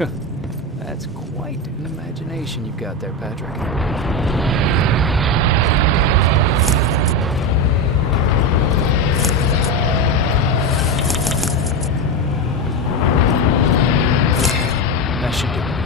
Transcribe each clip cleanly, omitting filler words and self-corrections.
That's quite an imagination you've got there, Patrick. That should do it.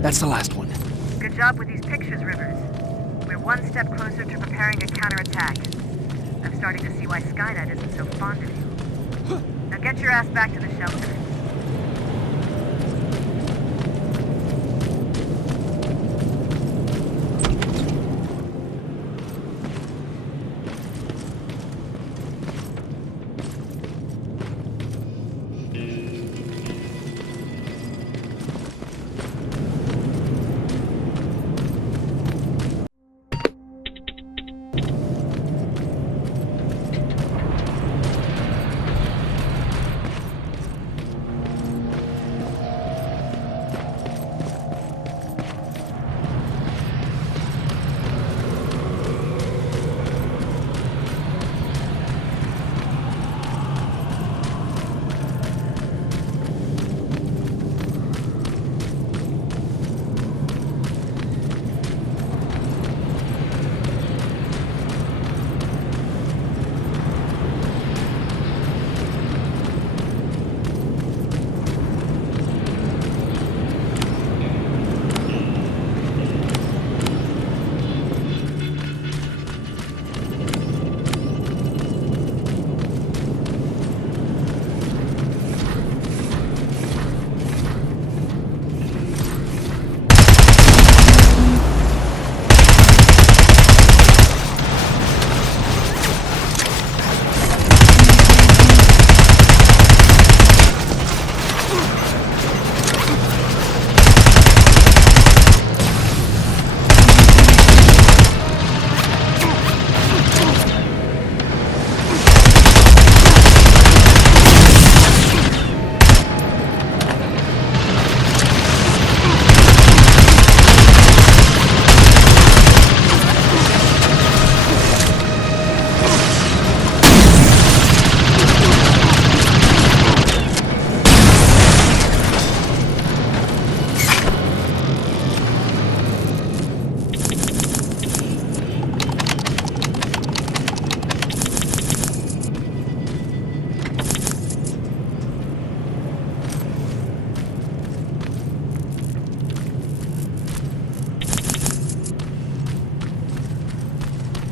That's the last one. Good job with these pictures, Rivers. We're one step closer to preparing a counterattack. I'm starting to see why Skynet isn't so fond of you. Now get your ass back to the shelter.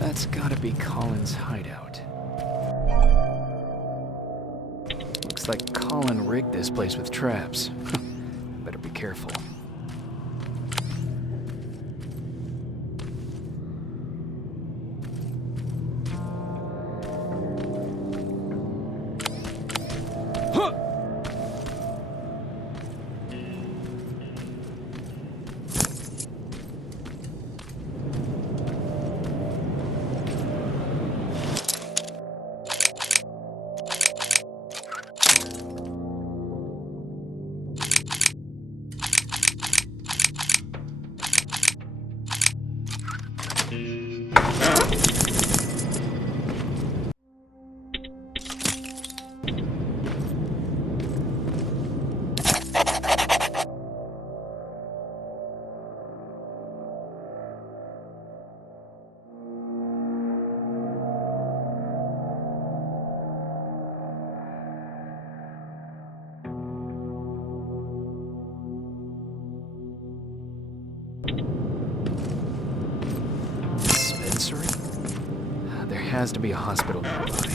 That's gotta be Colin's hideout. Looks like Colin rigged this place with traps. Better be careful. There has to be a hospital nearby.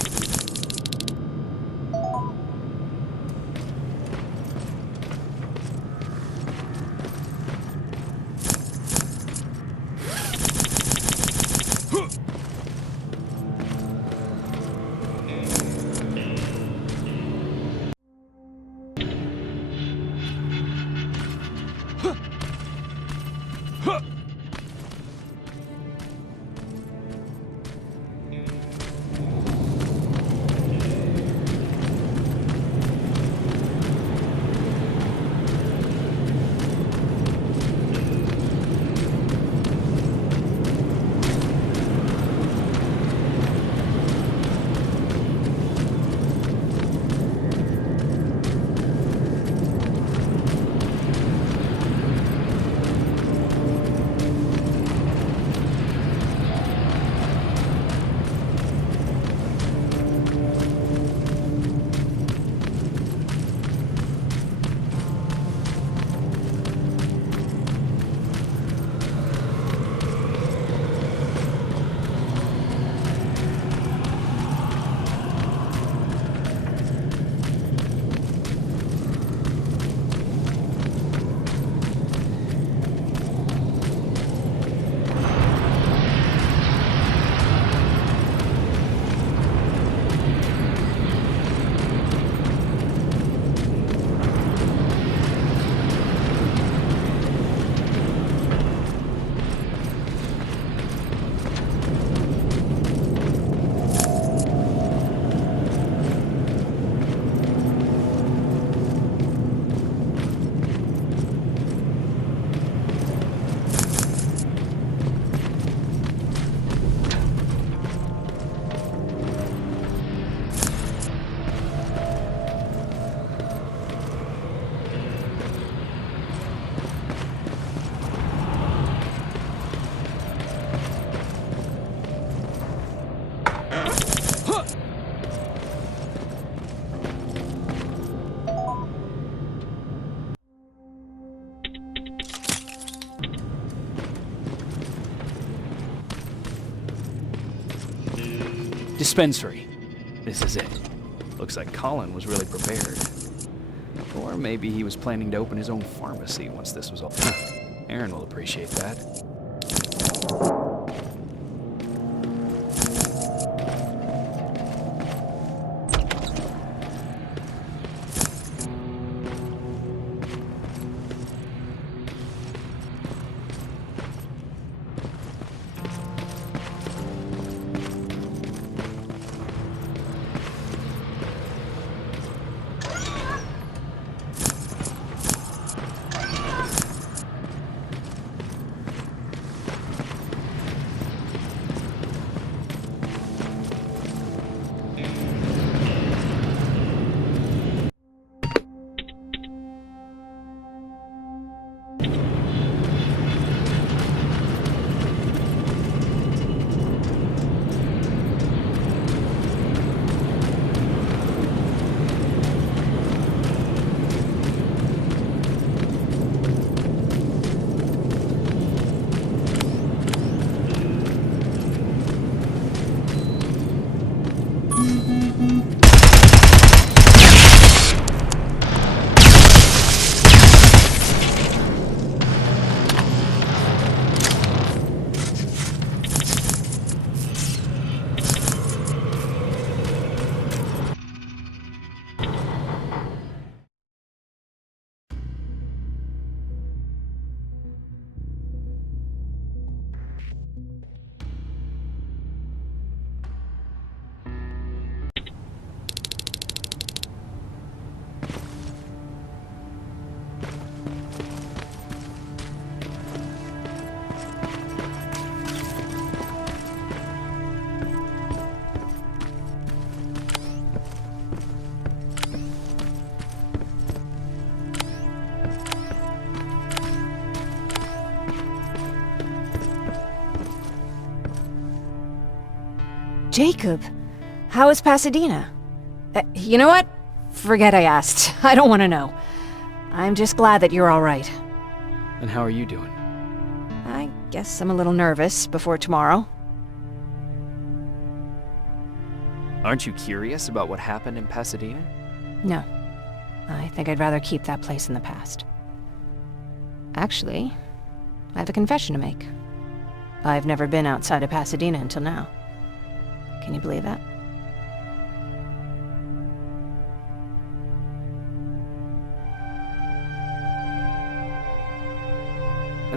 Dispensary. This is it. Looks like Colin was really prepared. Or maybe he was planning to open his own pharmacy once this was all... Aaron will appreciate that. Jacob, how is Pasadena? You know what? Forget I asked. I don't want to know. I'm just glad that you're all right. And how are you doing? I guess I'm a little nervous before tomorrow. Aren't you curious about what happened in Pasadena? No. I think I'd rather keep that place in the past. Actually, I have a confession to make. I've never been outside of Pasadena until now. Can you believe that?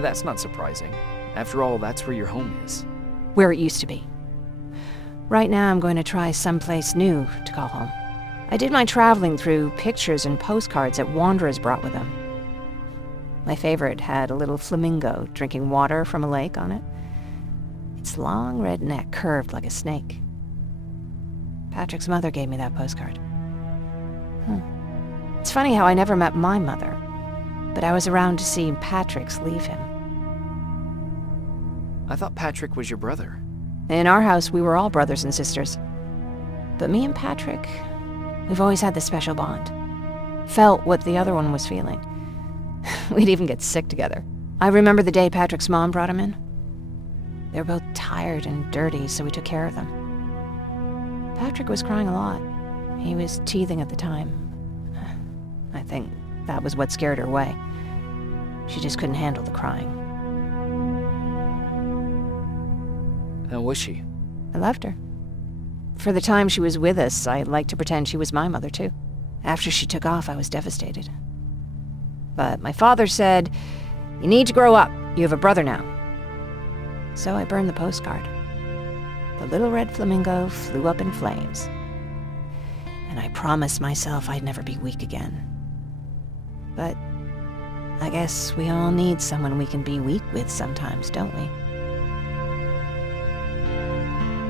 That's not surprising. After all, that's where your home is. Where it used to be. Right now I'm going to try someplace new to call home. I did my traveling through pictures and postcards that wanderers brought with them. My favorite had a little flamingo drinking water from a lake on it. Its long red neck curved like a snake. Patrick's mother gave me that postcard. It's funny how I never met my mother, but I was around to see Patrick's leave him. I thought Patrick was your brother. In our house, we were all brothers and sisters. But me and Patrick, we've always had this special bond. Felt what the other one was feeling. We'd even get sick together. I remember the day Patrick's mom brought him in. They were both tired and dirty, so we took care of them. Patrick was crying a lot. He was teething at the time. I think that was what scared her away. She just couldn't handle the crying. How was she? I loved her. For the time she was with us, I liked to pretend she was my mother, too. After she took off, I was devastated. But my father said, "You need to grow up. You have a brother now." So I burned the postcard. The little red flamingo flew up in flames. And I promised myself I'd never be weak again. But I guess we all need someone we can be weak with sometimes, don't we?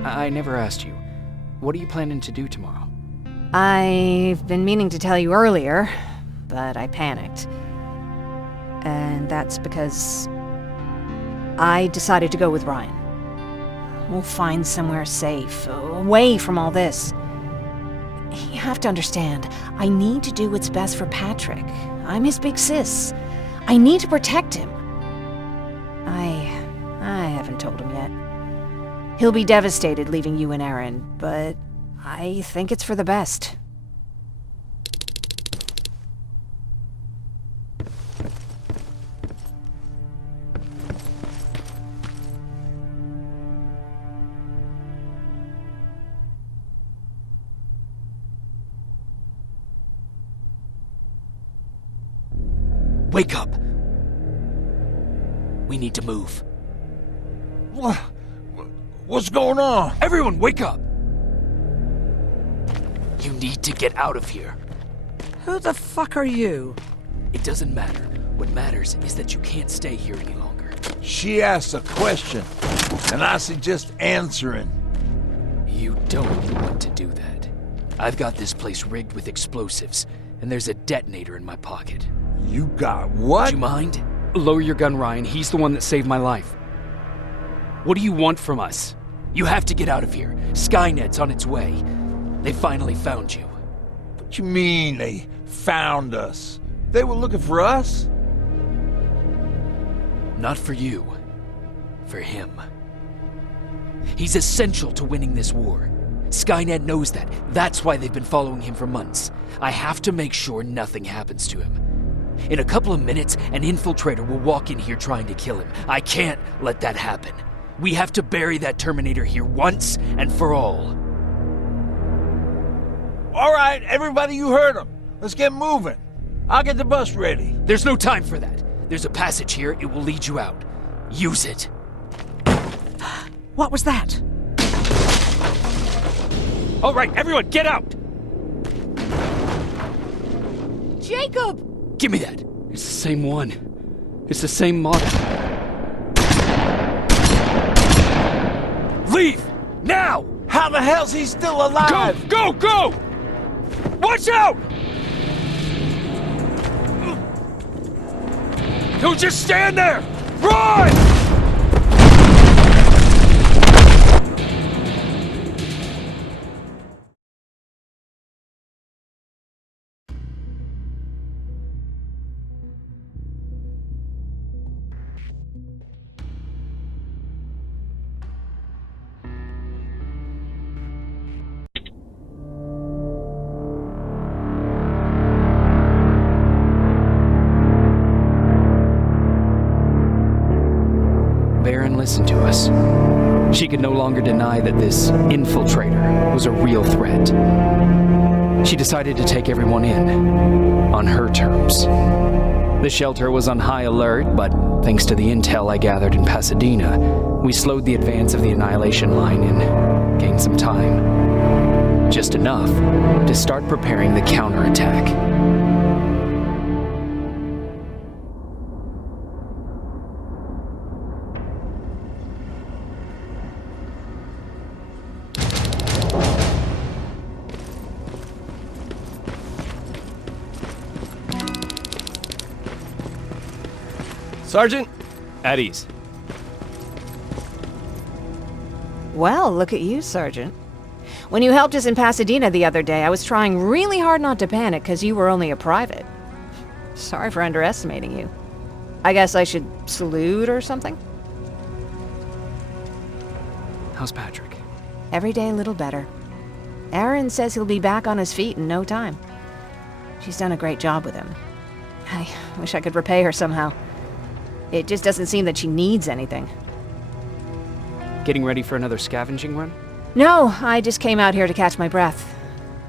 I never asked you. What are you planning to do tomorrow? I've been meaning to tell you earlier, but I panicked. And that's because I decided to go with Ryan. We'll find somewhere safe, away from all this. You have to understand, I need to do what's best for Patrick. I'm his big sis. I need to protect him. I haven't told him yet. He'll be devastated leaving you and Aaron, but I think it's for the best. Wake up! We need to move. What's going on? Everyone, wake up! You need to get out of here. Who the fuck are you? It doesn't matter. What matters is that you can't stay here any longer. She asked a question, and I suggest answering. You don't want to do that. I've got this place rigged with explosives, and there's a detonator in my pocket. You got what? Do you mind? Lower your gun, Ryan. He's the one that saved my life. What do you want from us? You have to get out of here. Skynet's on its way. They finally found you. What you mean they found us? They were looking for us? Not for you. For him. He's essential to winning this war. Skynet knows that. That's why they've been following him for months. I have to make sure nothing happens to him. In a couple of minutes, an infiltrator will walk in here trying to kill him. I can't let that happen. We have to bury that Terminator here once and for all. All right, everybody, you heard him. Let's get moving. I'll get the bus ready. There's no time for that. There's a passage here. It will lead you out. Use it. What was that? All right, everyone, get out! Jacob! Give me that. It's the same one. It's the same model. Leave! Now! How the hell's he still alive? Go! Go! Go! Watch out! Don't just stand there! Run! Baron listened to us. She could no longer deny that this infiltrator was a real threat. She decided to take everyone in, on her terms. The shelter was on high alert, but thanks to the intel I gathered in Pasedena, we slowed the advance of the Annihilation Line and gained some time. Just enough to start preparing the counterattack. Sergeant, at ease. Well, look at you, Sergeant. When you helped us in Pasadena the other day, I was trying really hard not to panic because you were only a private. Sorry for underestimating you. I guess I should salute or something? How's Patrick? Every day a little better. Aaron says he'll be back on his feet in no time. She's done a great job with him. I wish I could repay her somehow. It just doesn't seem that she needs anything. Getting ready for another scavenging run? No, I just came out here to catch my breath.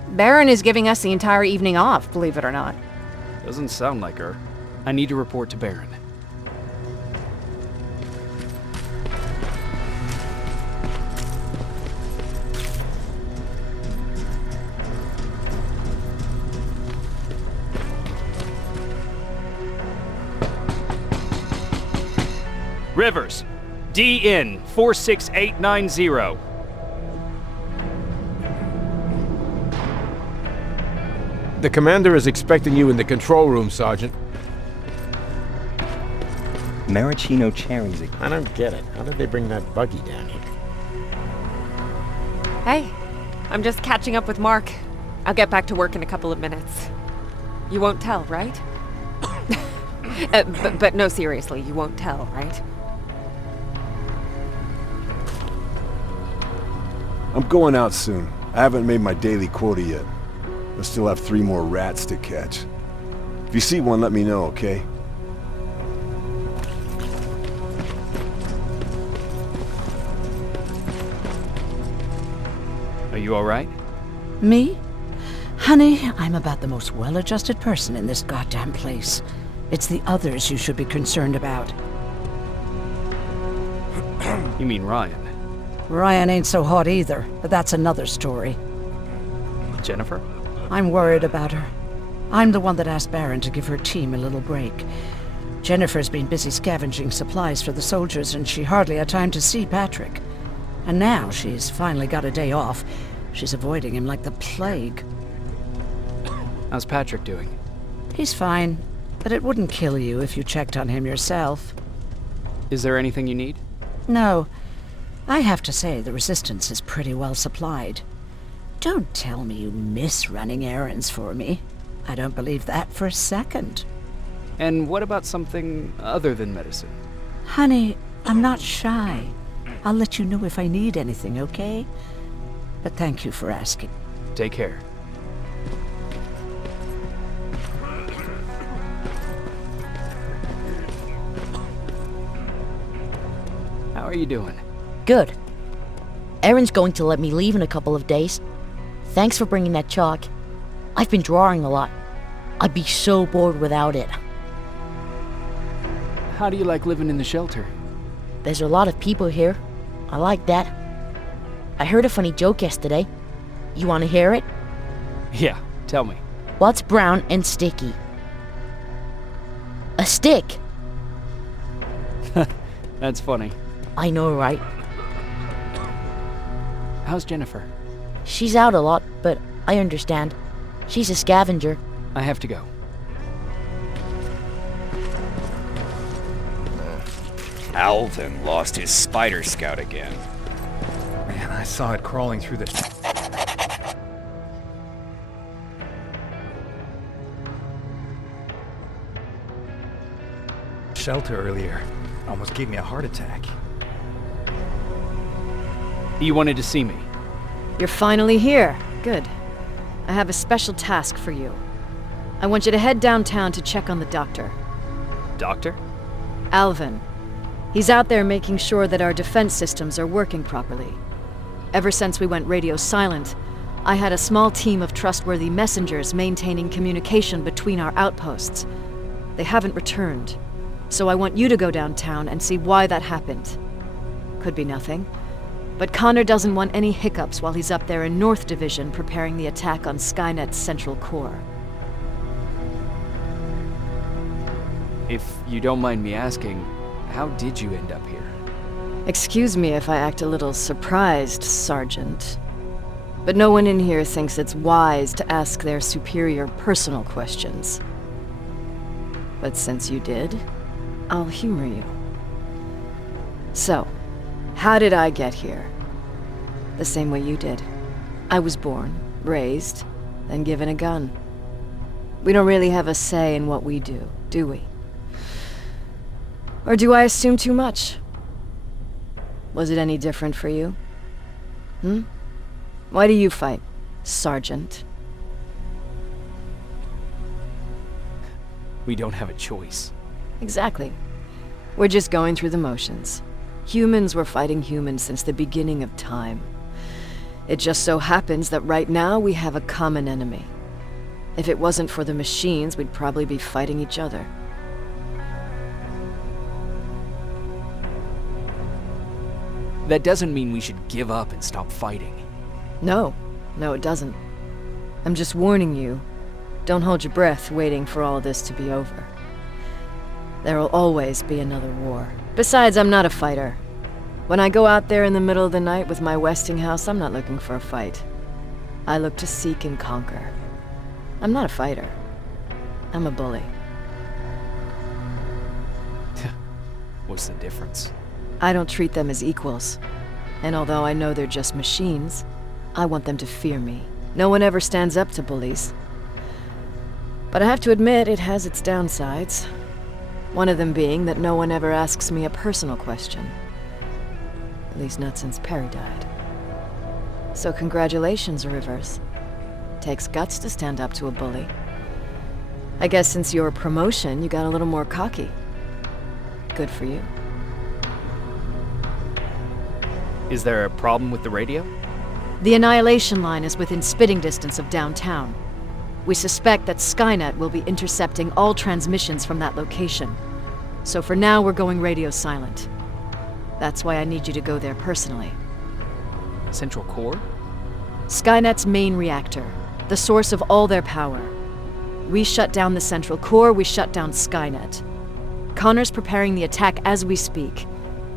Baron is giving us the entire evening off, believe it or not. Doesn't sound like her. I need to report to Baron. Rivers, DN 46890. The commander is expecting you in the control room, Sergeant. Maraschino cherries. I don't get it. How did they bring that buggy down here? Hey, I'm just catching up with Mark. I'll get back to work in a couple of minutes. You won't tell, right? But no, seriously, you won't tell, right? I'm going out soon. I haven't made my daily quota yet. I still have 3 more rats to catch. If you see one, let me know, okay? Are you alright? Me? Honey, I'm about the most well-adjusted person in this goddamn place. It's the others you should be concerned about. You mean Ryan? Ryan ain't so hot either, but that's another story. Jennifer? I'm worried about her. I'm the one that asked Baron to give her team a little break. Jennifer's been busy scavenging supplies for the soldiers, and she hardly had time to see Patrick. And now she's finally got a day off. She's avoiding him like the plague. How's Patrick doing? He's fine, but it wouldn't kill you if you checked on him yourself. Is there anything you need? No. I have to say the Resistance is pretty well supplied. Don't tell me you miss running errands for me. I don't believe that for a second. And what about something other than medicine? Honey, I'm not shy. I'll let you know if I need anything, okay? But thank you for asking. Take care. How are you doing? Good. Erin's going to let me leave in a couple of days. Thanks for bringing that chalk. I've been drawing a lot. I'd be so bored without it. How do you like living in the shelter? There's a lot of people here. I like that. I heard a funny joke yesterday. You want to hear it? Yeah, tell me. What's brown and sticky? A stick. That's funny. I know, right? How's Jennifer? She's out a lot, but I understand. She's a scavenger. I have to go. Alvin lost his spider scout again. Man, I saw it crawling through the... shelter earlier. Almost gave me a heart attack. You wanted to see me? You're finally here. Good. I have a special task for you. I want you to head downtown to check on the doctor. Doctor? Alvin. He's out there making sure that our defense systems are working properly. Ever since we went radio silent, I had a small team of trustworthy messengers maintaining communication between our outposts. They haven't returned, so I want you to go downtown and see why that happened. Could be nothing, but Connor doesn't want any hiccups while he's up there in North Division preparing the attack on Skynet's central core. If you don't mind me asking, how did you end up here? Excuse me if I act a little surprised, Sergeant. But no one in here thinks it's wise to ask their superior personal questions. But since you did, I'll humor you. So, how did I get here? The same way you did. I was born, raised, then given a gun. We don't really have a say in what we do we? Or do I assume too much? Was it any different for you? Why do you fight, Sergeant? We don't have a choice. Exactly. We're just going through the motions. Humans were fighting humans since the beginning of time. It just so happens that right now we have a common enemy. If it wasn't for the machines, we'd probably be fighting each other. That doesn't mean we should give up and stop fighting. No, it doesn't. I'm just warning you. Don't hold your breath waiting for all this to be over. There will always be another war. Besides, I'm not a fighter. When I go out there in the middle of the night with my Westinghouse, I'm not looking for a fight. I look to seek and conquer. I'm not a fighter. I'm a bully. What's the difference? I don't treat them as equals. And although I know they're just machines, I want them to fear me. No one ever stands up to bullies. But I have to admit, it has its downsides. One of them being that no one ever asks me a personal question. At least not since Perry died. So congratulations, Rivers. Takes guts to stand up to a bully. I guess since your promotion, you got a little more cocky. Good for you. Is there a problem with the radio? The Annihilation Line is within spitting distance of downtown. We suspect that Skynet will be intercepting all transmissions from that location. So for now, we're going radio silent. That's why I need you to go there personally. Central Core? Skynet's main reactor, the source of all their power. We shut down the Central Core, we shut down Skynet. Connor's preparing the attack as we speak,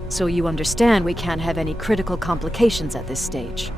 so you understand we can't have any critical complications at this stage.